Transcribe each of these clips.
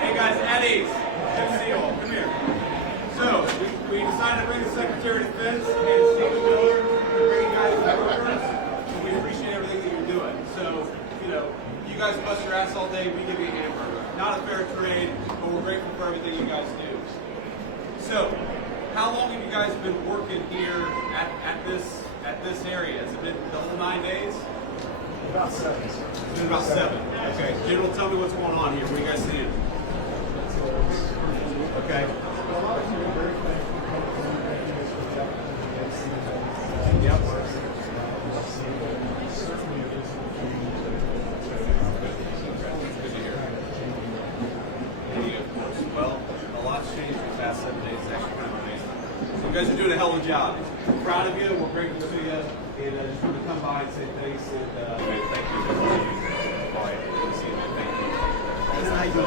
Hey guys, Eddie's. Good to see you all. Come here. So, we decided to bring the Secretary of Defense and Stephen Miller to bring you guys hamburgers. We appreciate everything that you're doing. So, you guys bust your ass all day, we give you a hamburger. Not a fair trade, but we're grateful for everything you guys do. So, how long have you guys been working here at this area? Has it been the whole 9 days? About 7. It's been about 7. Okay. General, tell me what's going on here. What are you guys seeing? Okay. Yep. Good to hear. Well, a lot's changed in the past 7 days. It's actually kind of amazing. So you guys are doing a hell of a job. We're proud of you. We're grateful to you. And I just want to come by and say thanks and thank you. All right. Good to see you, man. Thank you.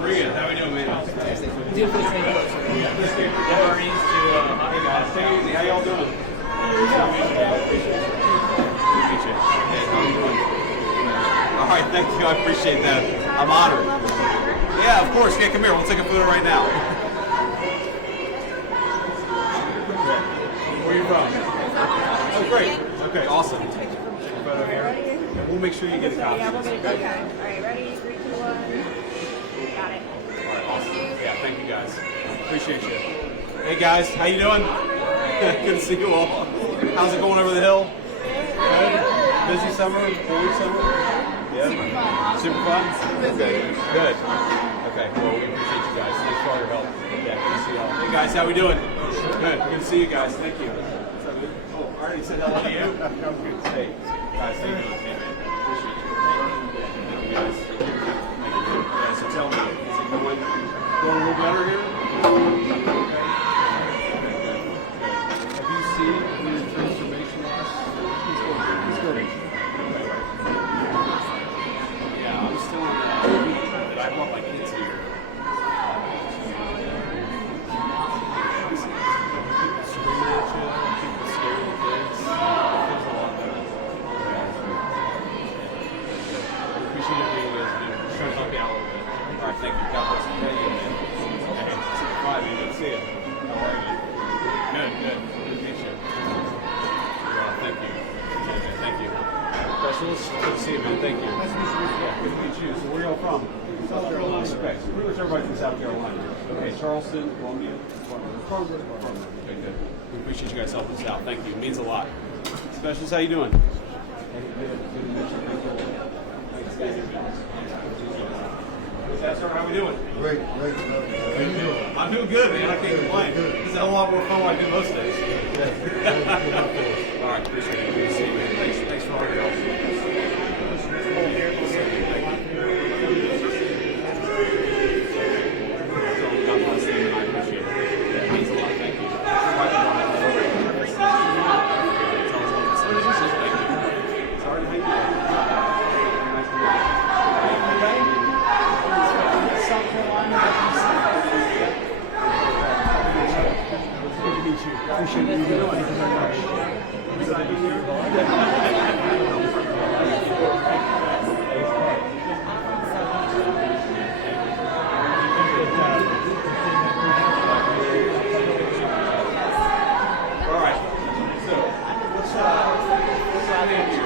Maria, how we doing, man? Hey guys, take it easy. How y'all doing? All right, thank you. I appreciate that. I'm honored. Yeah, of course. Yeah, come here. We'll take a photo right now. Where are you from? Oh, great. Okay, awesome. Take a photo here. And we'll make sure you get a copy. Yeah, we'll get a copy. Okay. All right, ready? 3, 2, 1. Got it. All right, awesome. Yeah, thank you guys. Appreciate you. Hey guys, how you doing? Good to see you all. How's it going over the hill? Good. Busy summer? Cold summer? Yeah. Super fun? Okay. Good. Okay. Well, we appreciate you guys. Thanks for all your help. Yeah, good to see you all. Hey guys, how we doing? Good. Good to see you guys. Thank you. Oh, I already said hello to you. Hey, guys, how you doing? Appreciate you. Thank you guys. Thank you. Yeah, so tell me, is it going a little better here? Have you seen any transformation in us? He's good. Yeah, I'm still in that I brought my kids here. People screaming at you, people scaring the kids. It feels a lot better. I appreciate everything you guys do. Just trying to help you out a little bit. All right, thank you. God bless you. Thank you, man. Hey, super fun, man. Good to see you. How are you? Good, good. Good to meet you. Thank you. Thank you. Specialist, good to see you, man. Thank you. Nice to meet you. Yeah, good to meet you. So where are y'all from? South Carolina. Okay, so pretty much everybody from South Carolina. Okay, Charleston, Columbia. Okay, good. We appreciate you guys helping us out. Thank you. It means a lot. Specialist, how you doing? Good to meet you. Thank you. Sir, how we doing? Great. How you doing? I'm doing good, man. I can't complain. This is a lot more fun than I do most days. All right, appreciate it. Good to see you, man. Thanks for all your help. God bless you, and I appreciate it. It means a lot. Thank you. Sorry to make you. Nice to meet you. South Carolina. Good to meet you. Appreciate you doing. Thank you very much. All right. So, what's out in here?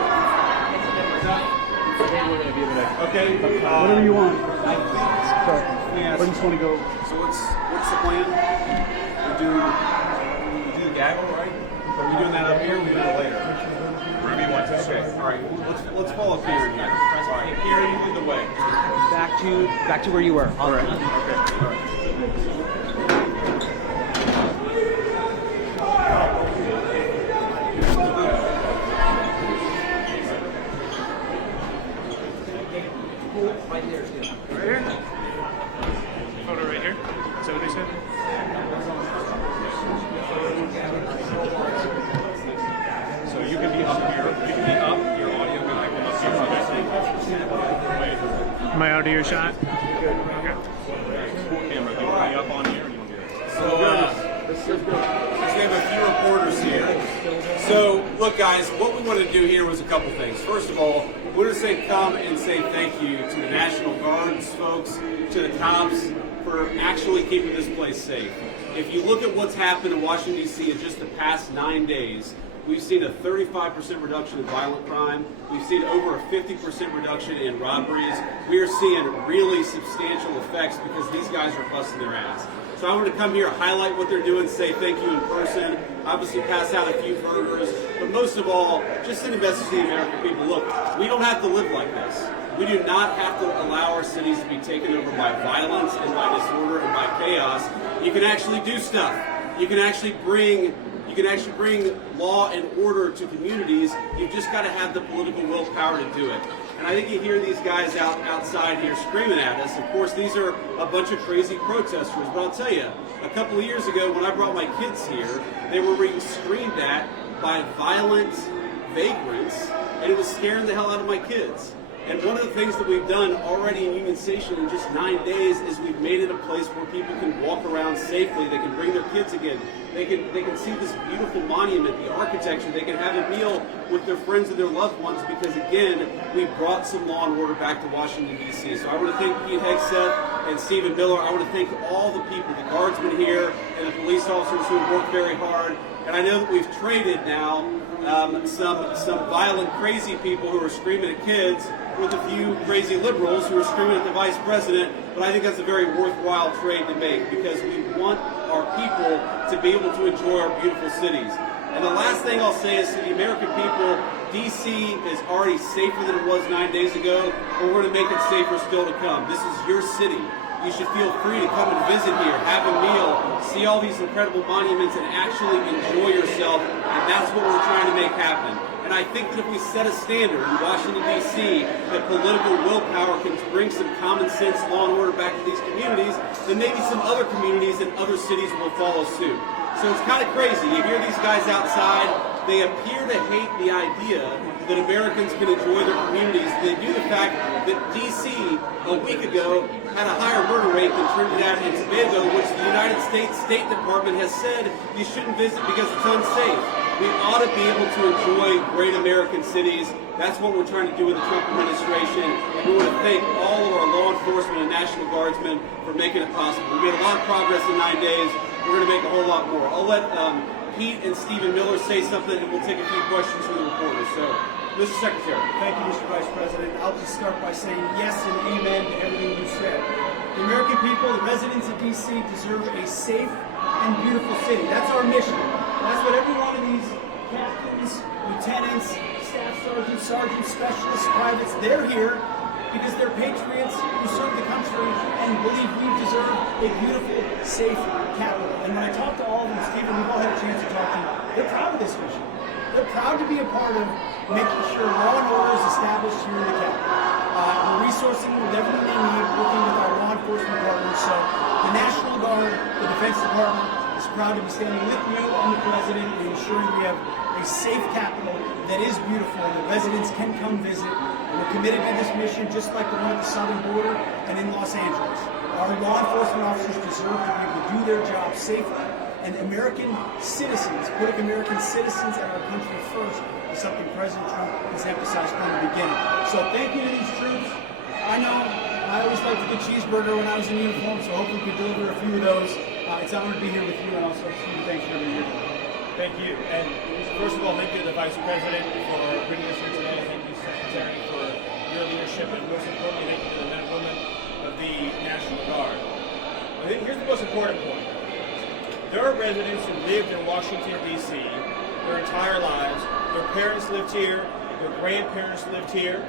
Okay. Whatever you want. I I just want to go. So what's the plan? We do the gaggle, right? Are we doing that up here? Or we doing that later? Wherever you want to. Okay. All right. Let's follow Karen here. All right. Karen, you lead the way. Back to where you were. All right. Okay. All right. Right here? Photo right here? Is that what he said? So you can be up here. You can be up. Your audio can come up here. Wait. Am I out of your shot? Okay. Camera, do you want to be up on here or do you want to be up? So, we have a few reporters here. So, look, guys, what we wanted to do here was a couple things. First of all, we want to come and say thank you to the National Guard's folks, to the cops, for actually keeping this place safe. If you look at what's happened in Washington, D.C. in just the past 9 days, we've seen a 35% reduction in violent crime. We've seen over a 50% reduction in robberies. We are seeing really substantial effects because these guys are busting their ass. So I wanted to come here, highlight what they're doing, say thank you in person, obviously pass out a few burgers, but most of all, just send a message to the American people. Look, we don't have to live like this. We do not have to allow our cities to be taken over by violence and by disorder and by chaos. You can actually do stuff. You can actually bring law and order to communities. You've just got to have the political willpower to do it. And I think you hear these guys outside here screaming at us. Of course, these are a bunch of crazy protesters. But I'll tell you, a couple of years ago when I brought my kids here, they were being screamed at by violent vagrants, and it was scaring the hell out of my kids. And one of the things that we've done already in Union Station in just 9 days is we've made it a place where people can walk around safely. They can bring their kids again. They can see this beautiful monument, the architecture. They can have a meal with their friends and their loved ones because, again, we brought some law and order back to Washington, D.C. So I want to thank Pete Hegseth and Stephen Miller. I want to thank all the people, the guardsmen here and the police officers who have worked very hard. And I know that we've traded now some violent, crazy people who are screaming at kids with a few crazy liberals who are screaming at the vice president, but I think that's a very worthwhile trade to make because we want our people to be able to enjoy our beautiful cities. And the last thing I'll say is to the American people, D.C. is already safer than it was 9 days ago, but we're going to make it safer still to come. This is your city. You should feel free to come and visit here, have a meal, see all these incredible monuments, and actually enjoy yourself, and that's what we're trying to make happen. And I think that if we set a standard in Washington, D.C., that political willpower can bring some common sense law and order back to these communities, then maybe some other communities and other cities will follow suit. So it's kind of crazy. You hear these guys outside, they appear to hate the idea that Americans can enjoy their communities. They do the fact that D.C. a week ago had a higher murder rate than Trinidad and Tobago, which the United States State Department has said you shouldn't visit because it's unsafe. We ought to be able to enjoy great American cities. That's what we're trying to do with the Trump administration. And we want to thank all of our law enforcement and National Guardsmen for making it possible. We made a lot of progress in 9 days. We're going to make a whole lot more. I'll let Pete and Stephen Miller say something, and we'll take a few questions from the reporters. So, Mr. Secretary. Thank you, Mr. Vice President. I'll just start by saying yes and amen to everything you said. The American people, the residents of D.C. deserve a safe and beautiful city. That's our mission. That's what every one of these captains, lieutenants, staff sergeants, specialists, privates, they're here because they're patriots who serve the country and believe we deserve a beautiful, safe capital. And when I talk to all of them, Stephen, we've all had a chance to talk to them, they're proud of this mission. They're proud to be a part of making sure law and order is established here in the capital. We're resourcing with everything they need, working with our law enforcement partners. So the National Guard, the Defense Department, is proud to be standing with you and the President and ensuring we have a safe capital that is beautiful, that residents can come visit. And we're committed to this mission just like the one at the southern border and in Los Angeles. Our law enforcement officers deserve to be able to do their job safely. And American citizens, putting American citizens and our country first is something President Trump has emphasized from the beginning. So thank you to these troops. I know I always liked a good cheeseburger when I was in uniform, so hopefully we can deliver a few of those. It's an honor to be here with you, and also thanks for everything you're doing. Thank you. And first of all, thank you to the Vice President for bringing us here today. Thank you, Secretary, for your leadership. And most importantly, thank you to the men and women of the National Guard. I think here's the most important point. There are residents who lived in Washington, D.C. their entire lives. Their parents lived here. Their grandparents lived here.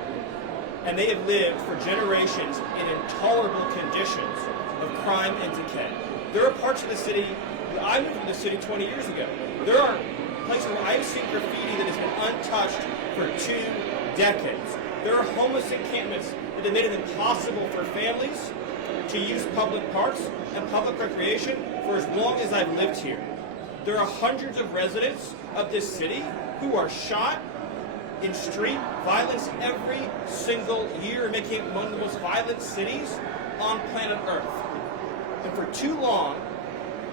And they have lived for generations in intolerable conditions of crime and decay. There are parts of the city, I moved to the city 20 years ago. There are places where I've seen graffiti that has been untouched for 2 decades. There are homeless encampments that have made it impossible for families to use public parks and public recreation for as long as I've lived here. There are hundreds of residents of this city who are shot in street violence every single year, making it one of the most violent cities on planet Earth. And for too long,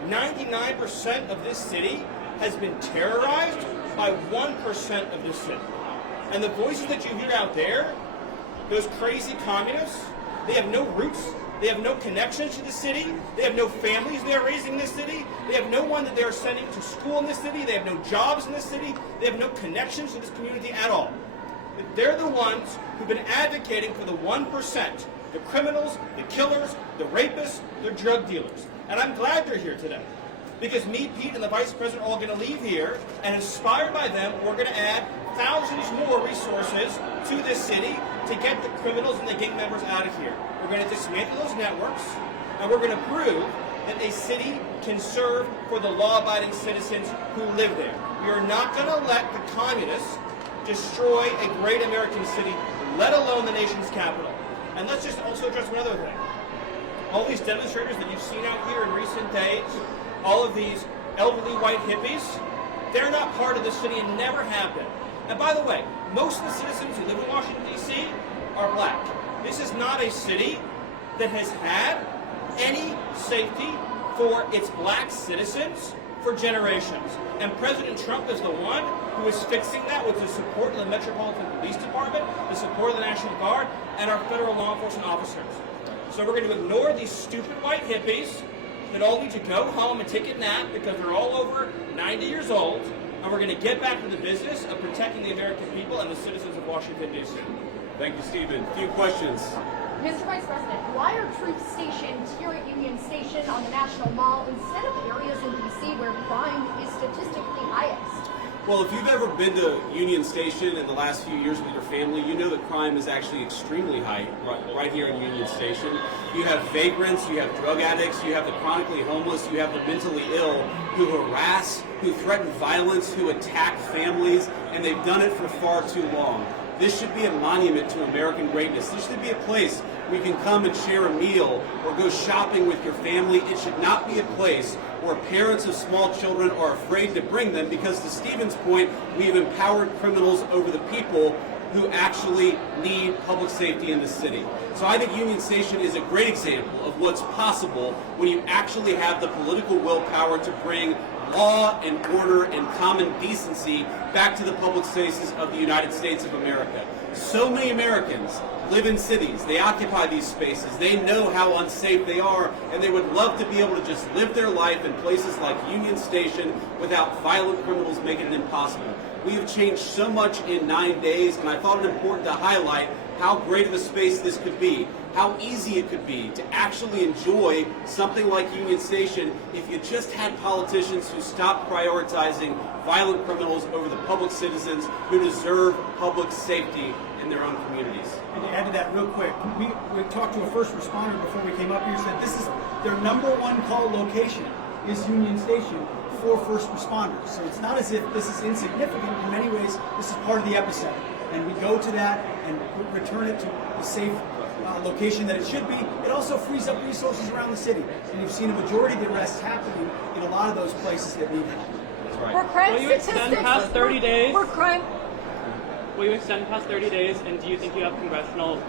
99% of this city has been terrorized by 1% of this city. And the voices that you hear out there, those crazy communists, they have no roots, they have no connections to the city, they have no families they are raising in this city, they have no one that they are sending to school in this city, they have no jobs in this city, they have no connections to this community at all. But they're the ones who've been advocating for the 1%, the criminals, the killers, the rapists, the drug dealers. And I'm glad they're here today. Because me, Pete, and the Vice President are all going to leave here, and inspired by them, we're going to add thousands more resources to this city to get the criminals and the gang members out of here. We're going to dismantle those networks, and we're going to prove that a city can serve for the law-abiding citizens who live there. We are not going to let the communists destroy a great American city, let alone the nation's capital. And let's just also address one other thing. All these demonstrators that you've seen out here in recent days, all of these elderly white hippies, they're not part of the city and never have been. And by the way, most of the citizens who live in Washington, D.C. are black. This is not a city that has had any safety for its black citizens for generations. And President Trump is the one who is fixing that with the support of the Metropolitan Police Department, the support of the National Guard, and our federal law enforcement officers. So we're going to ignore these stupid white hippies that all need to go home and take a nap because they're all over 90 years old, and we're going to get back to the business of protecting the American people and the citizens of Washington, D.C. Thank you, Stephen. A few questions. Mr. Vice President, why are troops stationed here at Union Station on the National Mall instead of areas in D.C. where crime is statistically highest? Well, if you've ever been to Union Station in the last few years with your family, you know that crime is actually extremely high right here in Union Station. You have vagrants, you have drug addicts, you have the chronically homeless, you have the mentally ill who harass, who threaten violence, who attack families, and they've done it for far too long. This should be a monument to American greatness. This should be a place where you can come and share a meal or go shopping with your family. It should not be a place where parents of small children are afraid to bring them because, to Stephen's point, we have empowered criminals over the people who actually need public safety in the city. So I think Union Station is a great example of what's possible when you actually have the political willpower to bring law and order and common decency back to the public spaces of the United States of America. So many Americans live in cities, they occupy these spaces, they know how unsafe they are, and they would love to be able to just live their life in places like Union Station without violent criminals making it impossible. We have changed so much in 9 days, and I thought it important to highlight how great of a space this could be, how easy it could be to actually enjoy something like Union Station if you just had politicians who stopped prioritizing violent criminals over the public citizens who deserve public safety in their own communities. And to add to that real quick, we talked to a first responder before we came up here, said this is their #1 call location is Union Station for first responders. So it's not as if this is insignificant. In many ways, this is part of the epicenter. And we go to that and return it to the safe location that it should be. It also frees up resources around the city. And you've seen a majority of the arrests happening in a lot of those places that need help. That's right. For crime Will you extend past 30 days? For crime. Will you extend past 30 days, and do you think you have congressional?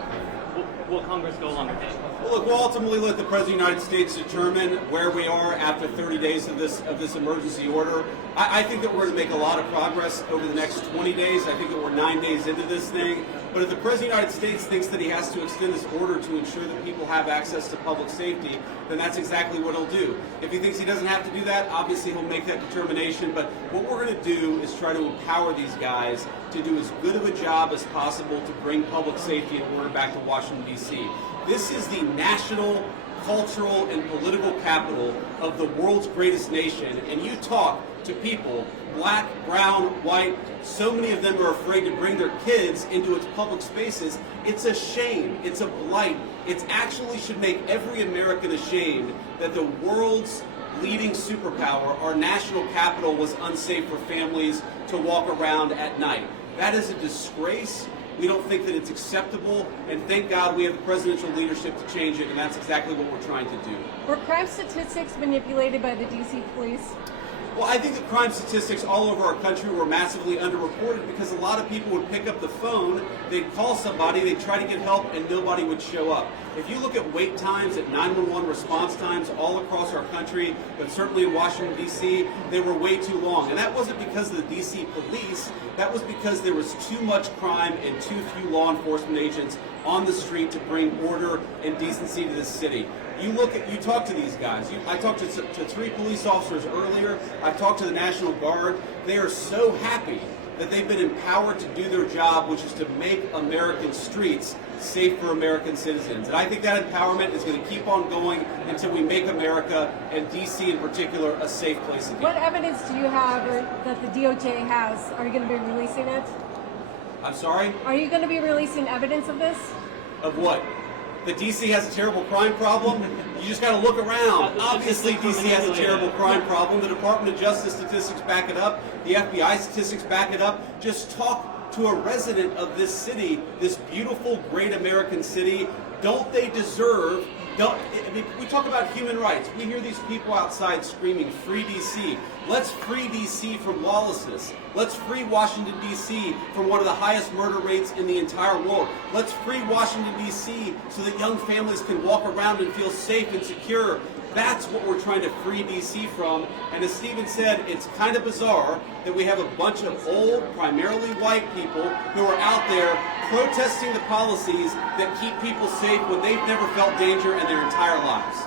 Will Congress go along with that? Well, look, we'll ultimately let the President of the United States determine where we are after 30 days of this emergency order. I think that we're going to make a lot of progress over the next 20 days. I think that we're 9 days into this thing. But if the President of the United States thinks that he has to extend this order to ensure that people have access to public safety, then that's exactly what he'll do. If he thinks he doesn't have to do that, obviously he'll make that determination. But what we're going to do is try to empower these guys to do as good of a job as possible to bring public safety and order back to Washington, D.C. This is the national, cultural, and political capital of the world's greatest nation. And you talk to people, black, brown, white, so many of them are afraid to bring their kids into its public spaces. It's a shame. It's a blight. It actually should make every American ashamed that the world's leading superpower, our national capital, was unsafe for families to walk around at night. That is a disgrace. We don't think that it's acceptable, and thank God we have the presidential leadership to change it, and that's exactly what we're trying to do. Were crime statistics manipulated by the DC police? Well, I think that crime statistics all over our country were massively underreported because a lot of people would pick up the phone, they'd call somebody, they'd try to get help, and nobody would show up. If you look at wait times, at 911 response times all across our country, but certainly in Washington, D.C., they were way too long. And that wasn't because of the D.C. police, that was because there was too much crime and too few law enforcement agents on the street to bring order and decency to this city. You talk to these guys. I talked to 3 police officers earlier. I talked to the National Guard. They are so happy that they've been empowered to do their job, which is to make American streets safe for American citizens. And I think that empowerment is going to keep on going until we make America, and D.C. in particular, a safe place again. What evidence do you have or that the DOJ has? Are you going to be releasing it? I'm sorry? Are you going to be releasing evidence of this? Of what? That D.C. has a terrible crime problem? You just got to look around. Obviously, D.C. has a terrible crime problem. The Department of Justice statistics back it up. The FBI statistics back it up. Just talk to a resident of this city, this beautiful, great American city. Don't they deserve... we talk about human rights. We hear these people outside screaming, "Free D.C." Let's free D.C. from lawlessness. Let's free Washington, D.C. from one of the highest murder rates in the entire world. Let's free Washington, D.C. so that young families can walk around and feel safe and secure. That's what we're trying to free D.C. from. And as Stephen said, it's kind of bizarre that we have a bunch of old, primarily white people who are out there protesting the policies that keep people safe when they've never felt danger in their entire lives.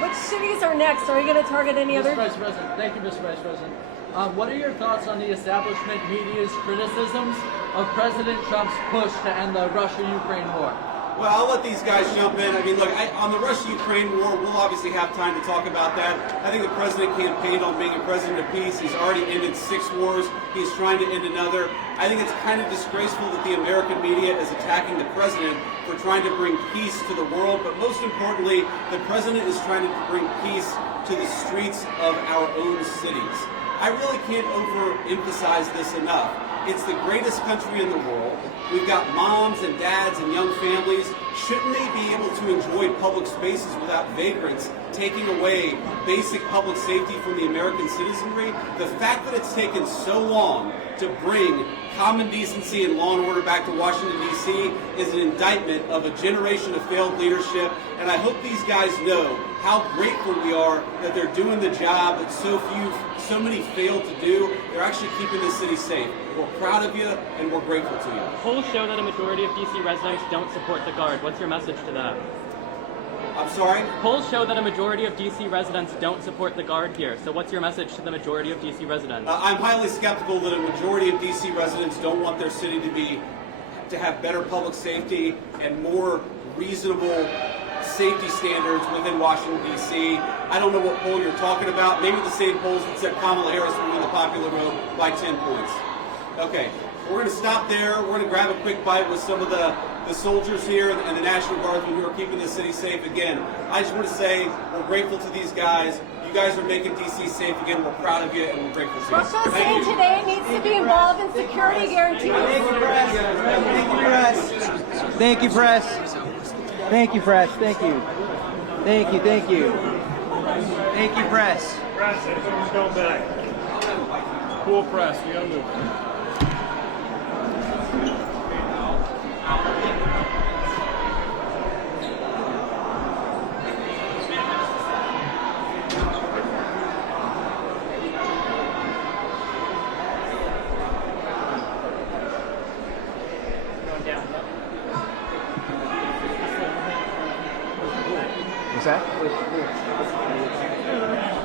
Which cities are next? Are you going to target any other? Mr. Vice President, thank you, Mr. Vice President. What are your thoughts on the establishment media's criticisms of President Trump's push to end the Russia-Ukraine war? Well, I'll let these guys jump in. I mean, look, on the Russia-Ukraine war, we'll obviously have time to talk about that. I think the president campaigned on being a president of peace. He's already ended 6 wars. He's trying to end another. I think it's kind of disgraceful that the American media is attacking the president for trying to bring peace to the world. But most importantly, the president is trying to bring peace to the streets of our own cities. I really can't overemphasize this enough. It's the greatest country in the world. We've got moms and dads and young families. Shouldn't they be able to enjoy public spaces without vagrants taking away basic public safety from the American citizenry? The fact that it's taken so long to bring common decency and law and order back to Washington, D.C. is an indictment of a generation of failed leadership. And I hope these guys know how grateful we are that they're doing the job that so many failed to do. They're actually keeping this city safe. We're proud of you, and we're grateful to you. Polls show that a majority of DC residents don't support the Guard. What's your message to that? I'm sorry? Polls show that a majority of DC residents don't support the Guard here. So what's your message to the majority of DC residents? I'm highly skeptical that a majority of DC residents don't want their city to have better public safety and more reasonable safety standards within Washington, D.C. I don't know what poll you're talking about. Maybe the same polls that said Kamala Harris would win the popular vote by 10 points. Okay, we're going to stop there. We're going to grab a quick bite with some of the soldiers here and the National Guardsmen who are keeping this city safe again. I just want to say we're grateful to these guys. You guys are making D.C. safe again. We're proud of you, and we're grateful to you. Russia saying today needs to be involved in security guarantees. Thank you, press. Thank you, press. Thank you. Thank you, thank you. Thank you, press. Press, everyone's going back. Cool press, we gotta move. What's that?